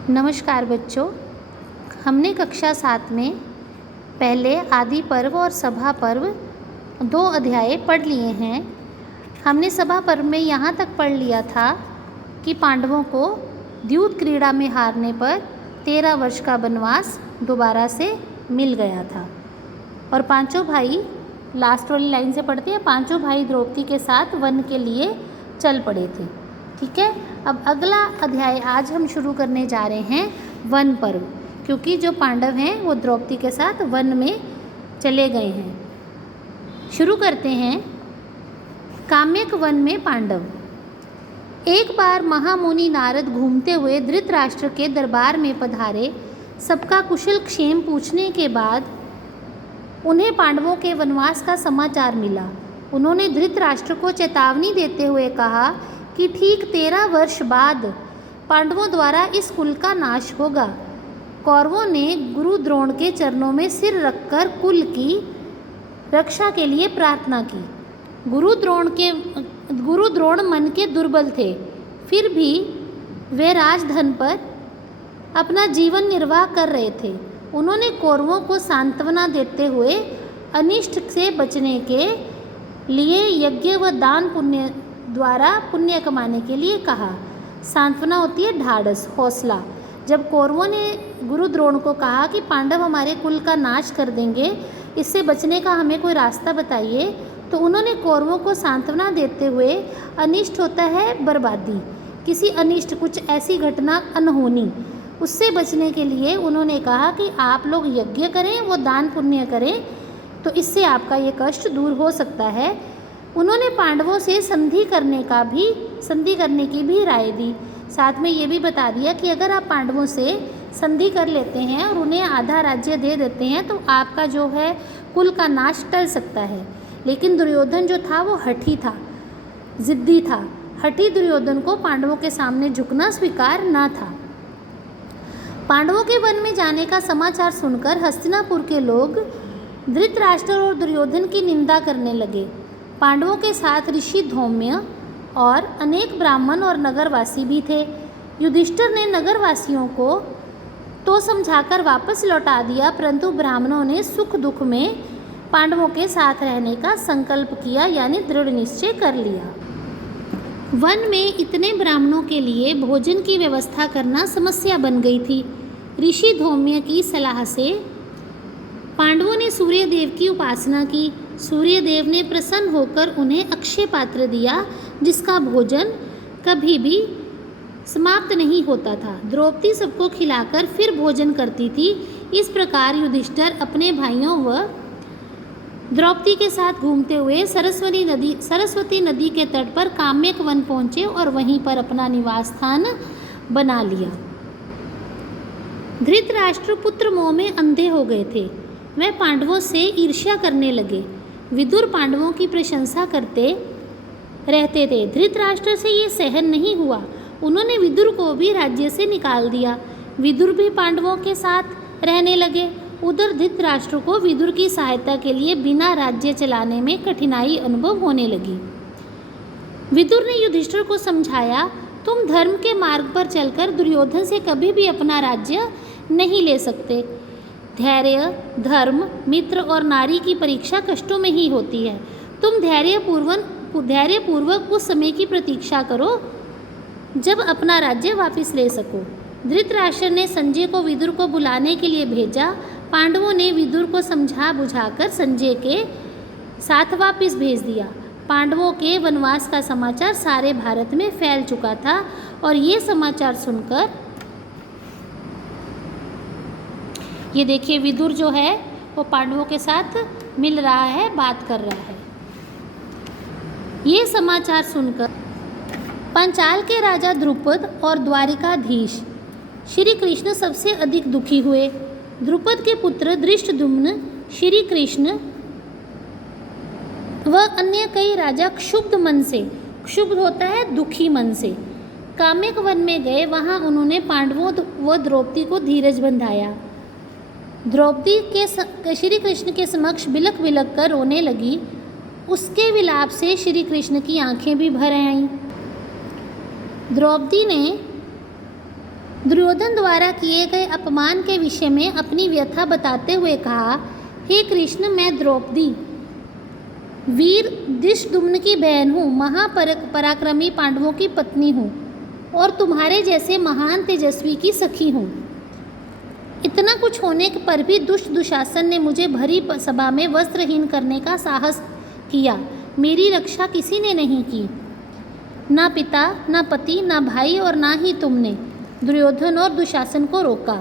नमस्कार बच्चों, हमने कक्षा 7 में पहले आदि पर्व और सभा पर्व 2 अध्याय पढ़ लिए हैं। हमने सभा पर्व में यहाँ तक पढ़ लिया था कि पांडवों को द्यूत क्रीड़ा में हारने पर 13 वर्ष का वनवास दोबारा से मिल गया था और पांचों भाई, लास्ट वाली लाइन से पढ़ते हैं, पांचों भाई द्रौपदी के साथ वन के लिए चल पड़े थे। ठीक है, अब अगला अध्याय आज हम शुरू करने जा रहे हैं वन पर्व, क्योंकि जो पांडव हैं वो द्रौपदी के साथ वन में चले गए हैं। शुरू करते हैं। काम्यक वन में पांडव। एक बार महामुनि नारद घूमते हुए धृतराष्ट्र के दरबार में पधारे। सबका कुशल क्षेम पूछने के बाद उन्हें पांडवों के वनवास का समाचार मिला। उन्होंने धृतराष्ट्र को चेतावनी देते हुए कहा कि ठीक 13 वर्ष बाद पांडवों द्वारा इस कुल का नाश होगा। कौरवों ने गुरु द्रोण के चरणों में सिर रखकर कुल की रक्षा के लिए प्रार्थना की। गुरु द्रोण मन के दुर्बल थे, फिर भी वे राजधन पर अपना जीवन निर्वाह कर रहे थे। उन्होंने कौरवों को सांत्वना देते हुए अनिष्ट से बचने के लिए यज्ञ व दान पुण्य द्वारा पुण्य कमाने के लिए कहा। सांत्वना होती है ढाढ़स, हौसला। जब कौरवों ने गुरु द्रोण को कहा कि पांडव हमारे कुल का नाश कर देंगे, इससे बचने का हमें कोई रास्ता बताइए, तो उन्होंने कौरवों को सांत्वना देते हुए, अनिष्ट होता है बर्बादी, किसी अनिष्ट, कुछ ऐसी घटना अनहोनी, उससे बचने के लिए उन्होंने कहा कि आप लोग यज्ञ करें, वो दान पुण्य करें, तो इससे आपका ये कष्ट दूर हो सकता है। उन्होंने पांडवों से संधि करने की भी राय दी। साथ में ये भी बता दिया कि अगर आप पांडवों से संधि कर लेते हैं और उन्हें आधा राज्य दे देते हैं तो आपका जो है कुल का नाश टल सकता है। लेकिन दुर्योधन जो था वो हठी था, जिद्दी था। हठी दुर्योधन को पांडवों के सामने झुकना स्वीकार न था। पांडवों के वन में जाने का समाचार सुनकर हस्तिनापुर के लोग धृतराष्ट्र और दुर्योधन की निंदा करने लगे। पांडवों के साथ ऋषि धौम्य और अनेक ब्राह्मण और नगरवासी भी थे। युधिष्ठिर ने नगरवासियों को तो समझाकर वापस लौटा दिया, परंतु ब्राह्मणों ने सुख दुख में पांडवों के साथ रहने का संकल्प किया, यानी दृढ़ निश्चय कर लिया। वन में इतने ब्राह्मणों के लिए भोजन की व्यवस्था करना समस्या बन गई थी। ऋषि धौम्य की सलाह से पांडवों ने सूर्य देव की उपासना की। सूर्य देव ने प्रसन्न होकर उन्हें अक्षय पात्र दिया, जिसका भोजन कभी भी समाप्त नहीं होता था। द्रौपदी सबको खिलाकर फिर भोजन करती थी। इस प्रकार युधिष्ठिर अपने भाइयों व द्रौपदी के साथ घूमते हुए सरस्वती नदी के तट पर काम्यक वन पहुँचे और वहीं पर अपना निवास स्थान बना लिया। धृतराष्ट्र पुत्र मोह में अंधे हो गए थे। वे पांडवों से ईर्ष्या करने लगे। विदुर पांडवों की प्रशंसा करते रहते थे। धृतराष्ट्र से ये सहन नहीं हुआ। उन्होंने विदुर को भी राज्य से निकाल दिया। विदुर भी पांडवों के साथ रहने लगे। उधर धृतराष्ट्र को विदुर की सहायता के लिए बिना राज्य चलाने में कठिनाई अनुभव होने लगी। विदुर ने युधिष्ठिर को समझाया, तुम धर्म के मार्ग पर चलकर दुर्योधन से कभी भी अपना राज्य नहीं ले सकते। धैर्य, धर्म, मित्र और नारी की परीक्षा कष्टों में ही होती है। तुम धैर्यपूर्वक उस समय की प्रतीक्षा करो जब अपना राज्य वापस ले सको। धृतराष्ट्र ने संजय को विदुर को बुलाने के लिए भेजा। पांडवों ने विदुर को समझा बुझाकर संजय के साथ वापस भेज दिया। पांडवों के वनवास का समाचार सारे भारत में फैल चुका था और ये समाचार सुनकर ये देखिए, विदुर जो है वो पांडवों के साथ मिल रहा है, बात कर रहा है। ये समाचार सुनकर पांचाल के राजा द्रुपद और द्वारिकाधीश श्री कृष्ण सबसे अधिक दुखी हुए। द्रुपद के पुत्र धृष्टद्युम्न, श्री कृष्ण व अन्य कई राजा क्षुब्ध मन से, क्षुब्ध होता है दुखी मन से, काम्यक वन में गए। वहाँ उन्होंने पांडवों व द्रौपदी को धीरज बंधाया। द्रौपदी के श्री कृष्ण के समक्ष बिलख बिलख कर रोने लगी। उसके विलाप से श्री कृष्ण की आंखें भी भर आईं। द्रौपदी ने दुर्योधन द्वारा किए गए अपमान के विषय में अपनी व्यथा बताते हुए कहा, हे कृष्ण, मैं द्रौपदी वीर धृष्टद्युम्न की बहन हूँ, महापराक्रमी पांडवों की पत्नी हूँ और तुम्हारे जैसे महान तेजस्वी की सखी हूँ। इतना कुछ होने पर भी दुष्ट दुशासन ने मुझे भरी सभा में वस्त्रहीन करने का साहस किया। मेरी रक्षा किसी ने नहीं की, ना पिता, ना पति, ना भाई और ना ही तुमने। दुर्योधन और दुशासन को रोका।